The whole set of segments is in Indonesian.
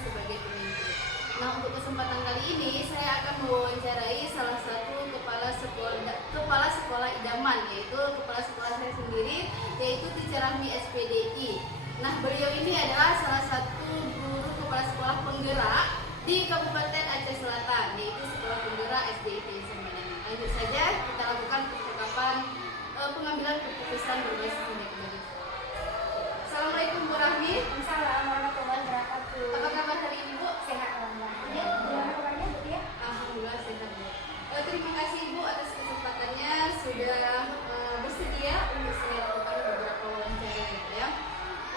sebagai pemimpin. Nah, untuk kesempatan kali ini saya akan mewawancarai salah satu kepala sekolah idaman, yaitu kepala sekolah saya sendiri, yaitu Teacher Rahmi SPDI. Nah, beliau ini adalah salah satu guru kepala sekolah penggerak di Kabupaten Aceh Selatan, yaitu Sekolah Penggerak SDIP Sembadani. Lanjut saja kita lakukan percakapan pengambilan keputusan berbasis nilai. Assalamualaikum Bu Rahmi. Assalamualaikum warahmatullahi wabarakatuh. Apa kabar hari ini Bu? Sehat alhamdulillah. Ya, gimana kabarnya Bu ya? Alhamdulillah sehat Bu. Terima kasih Bu atas kesempatannya sudah bersedia untuk saya lakukan beberapa wawancara ya.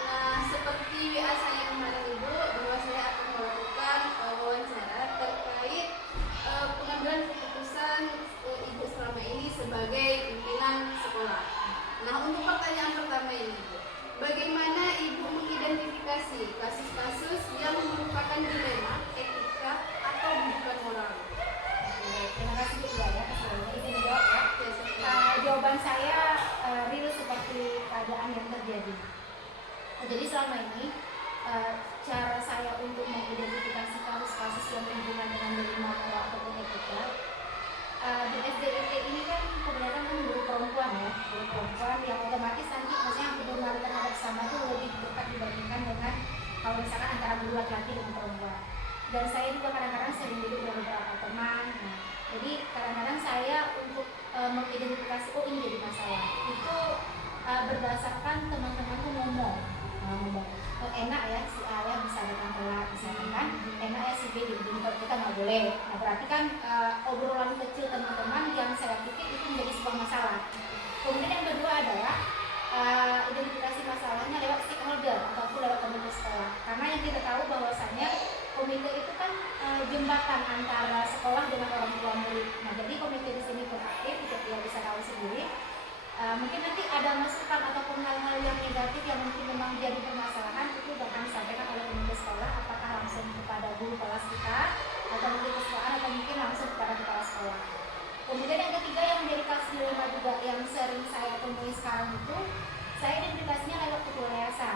Nah, seperti WA saya kemarin Ibu, bahwa saya akan melakukan wawancara terkait pengambilan keputusan Ibu selama ini sebagai pimpinan sekolah. Nah, untuk pertanyaan pertama ini Bu, bagaimana Ibu mengidentifikasi kasus-kasus yang merupakan dilema etika atau bukan moral? Terima kasih Bu ya sebelumnya izin menjawab ya. Jawaban saya real seperti keadaan yang terjadi. Jadi selama ini cara saya untuk mengidentifikasi kasus-kasus yang berhubungan dengan dilema moral ataupun etika di SDIT ini kan kebanyakan kan guru perempuan ya, guru perempuan yang otomatis nanti maksudnya hubungan terhadap sama itu lebih dekat dibandingkan dengan kalau misalkan antara guru laki-laki dengan perempuan. Dan saya juga kadang-kadang sering duduk dengan beberapa teman. Nah, jadi kadang-kadang saya untuk mengidentifikasi ini jadi masalah itu berdasarkan teman-teman tuh ngomong enak ya si A ya bisa datang telat misalkan kan, enak ya si B jadi kalau kita nggak boleh. Nah berarti kan obrolan kecil teman-teman yang saya pikir itu menjadi sebuah masalah. Kemudian yang kedua adalah identifikasi masalahnya lewat stakeholder ataupun lewat komite sekolah. Karena yang kita tahu bahwasanya komite itu kan jembatan antara sekolah dengan orang tua murid. Nah jadi komite di sini pun aktif, kita bisa tahu sendiri. Mungkin nanti ada masukan ataupun hal-hal yang negatif yang mungkin memang jadi permasalahan itu akan disampaikan oleh komite sekolah, apakah langsung kepada guru kelas kita atau mungkin kesekolah atau mungkin langsung kepada kepala sekolah. Kemudian yang ketiga yang menjadi kasus dilema juga yang sering saya temui sekarang itu, saya identifikasinya lewat ketua yayasan.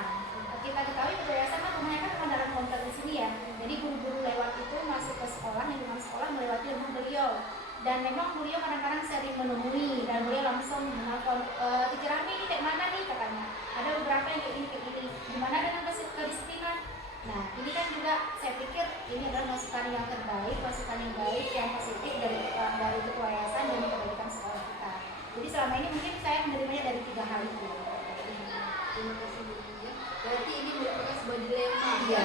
Kita ketahui ketua yayasan kan kebanyakan dalam komplek di sini ya. Jadi guru-guru lewat itu masuk ke sekolah, lingkungan sekolah melewati rumah beliau. Dan memang beliau kadang-kadang sering menemui dan beliau langsung menelpon, Teacher Rahmi ini kayak mana nih katanya. Ada beberapa yang kayak ini. Gimana dengan kedisiplinan? Nah ini kan juga saya pikir ini adalah masukan yang terbaik, masukan yang baik, yang positif dari ketua yayasan dan kebaikan sekolah kita. Jadi selama ini mungkin saya menerimanya dari 3 hal itu. Terima kasih Bu. Berarti ini merupakan sebuah dilema. Iya.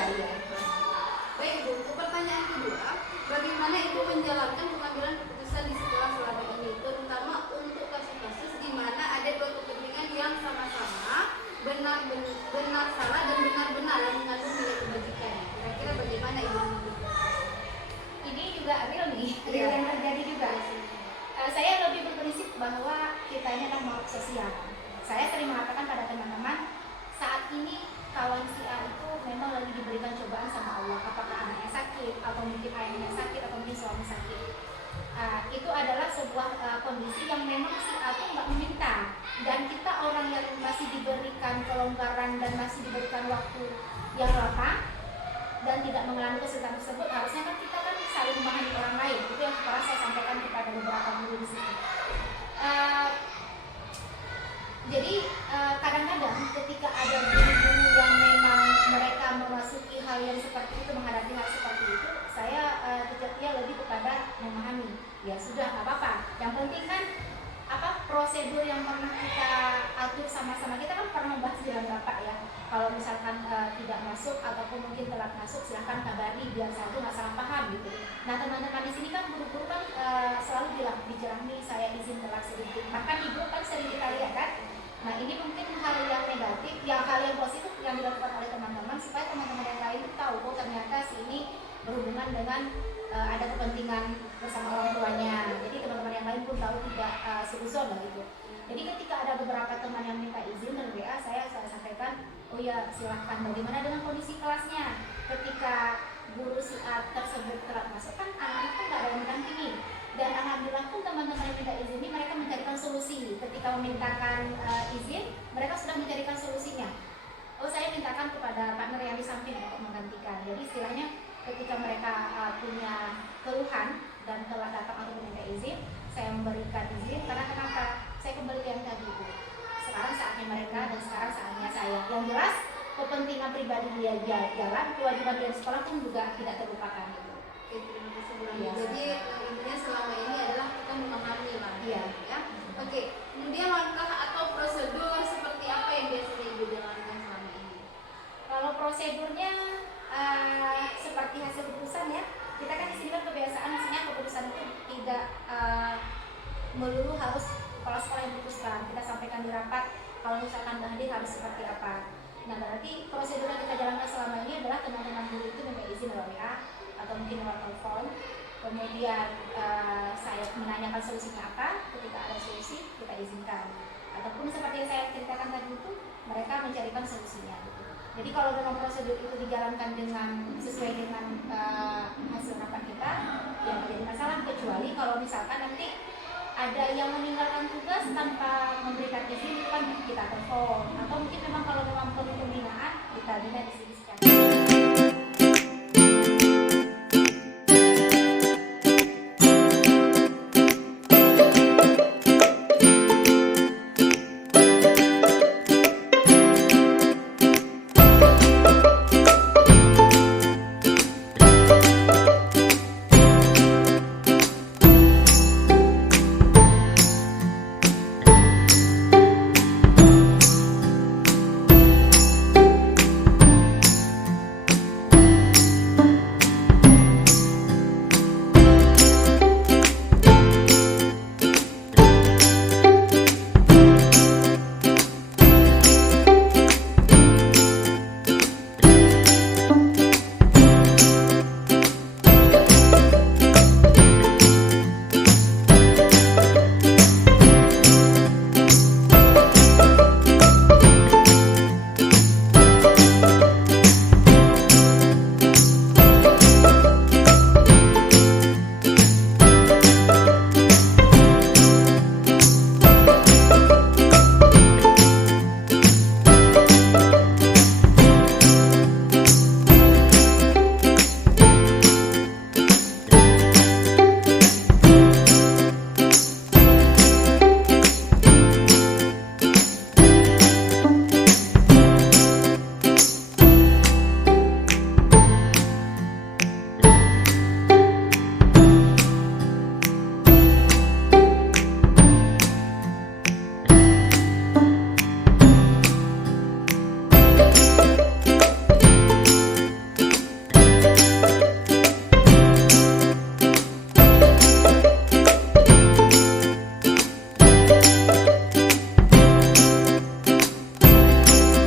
Baik Bu, untuk pertanyaan kedua, bagaimana Ibu menjalankan pengambilan keputusan di sekolah selama ini, terutama untuk kasus-kasus di mana ada dua kepentingan yang sama-sama benar salah dan benar-benar yang mengandung nilai kebajikan. Kira-kira bagaimana Ibu? Ini juga real nih, real yang terjadi juga. Saya lebih berprinsip bahwa kita ini adalah makhluk sosial. Saya sering mengatakan pada teman-teman, saat ini kawan si A itu memang lagi diberikan cobaan sama Allah, apakah anaknya sakit atau mungkin ayahnya sakit atau mungkin suami sakit. Itu adalah sebuah kondisi yang memang si A itu nggak meminta, dan kita orang yang masih diberikan kelonggaran dan masih diberikan waktu yang lapang dan tidak mengalami kesulitan tersebut, harusnya kan kita kan saling memahami orang lain. Itu yang pernah saya sampaikan kepada beberapa guru di sini. Jadi kadang-kadang ketika ada guru-guru yang memang mereka memasuki hal yang seperti itu, menghadapi hal seperti itu, saya lebih kepada memahami. Ya sudah, nggak apa-apa. Yang penting kan prosedur yang pernah kita atur sama-sama. Kita kan pernah membahas di dalam rapat ya. Kalau misalkan tidak masuk ataupun mungkin telat masuk, silahkan kabari biar satu nggak salah paham gitu. Nah teman-teman di sini kan guru-guru kan selalu bilang, Teacher Rahmi saya izin telat sedikit. Bahkan di grup kan sering kita lihat kan. Nah ini mungkin hal yang negatif, hal yang positif yang dilakukan oleh teman-teman supaya teman-teman yang lain tahu, oh ternyata si ini berhubungan dengan ada kepentingan bersama orang tuanya. Jadi teman-teman yang lain pun tahu tidak seuzon lah gitu. Jadi ketika ada beberapa teman yang minta izin dan WA, saya sampaikan, oh ya silahkan. Bagaimana dengan kondisi kelasnya? Ketika guru si A tersebut telat masuk kan anak-anak kan nggak ada yang mendampingi. Dan alhamdulillah pun teman-teman yang minta izin ini mereka mencarikan solusi. Ketika memintakan izin, mereka sudah mencarikan solusinya. oh saya mintakan kepada partner yang di samping untuk menggantikan. Jadi istilahnya ketika mereka punya keluhan dan telah datang atau meminta izin, saya memberikan izin. Karena kenapa? Saya kembali ke yang tadi itu. Sekarang saatnya mereka dan sekarang saatnya saya. Yang jelas kepentingan pribadi dia jalan, kewajiban dia di sekolah pun juga tidak terlupakan gitu. Oke, terima kasih Bu Rani. Iya. Jadi intinya selama ini adalah kita memahami lah. Iya. Ya. Oke, kemudian langkah atau prosedur seperti apa yang biasanya Ibu jalankan selama ini? Kalau prosedurnya seperti hasil keputusan ya, kita kan di sini kan kebiasaan misalnya keputusan itu tidak melulu harus kepala sekolah yang memutuskan. Kita sampaikan di rapat kalau misalkan nggak hadir harus seperti apa. Nah berarti prosedur yang kita jalankan selama ini adalah teman-teman guru itu minta izin lewat WA atau mungkin lewat telepon. Kemudian saya menanyakan solusinya apa, ketika ada solusi kita izinkan. Ataupun seperti yang saya ceritakan tadi itu, mereka mencarikan solusinya gitu. Jadi kalau memang prosedur itu dijalankan dengan sesuai dengan hasil rapat kita, ya tidak jadi masalah. Kecuali kalau misalkan nanti ada yang meninggalkan tugas tanpa memberikan izin, itu kan kita telepon. Atau mungkin memang kalau memang perlu pembinaan, kita bina di sini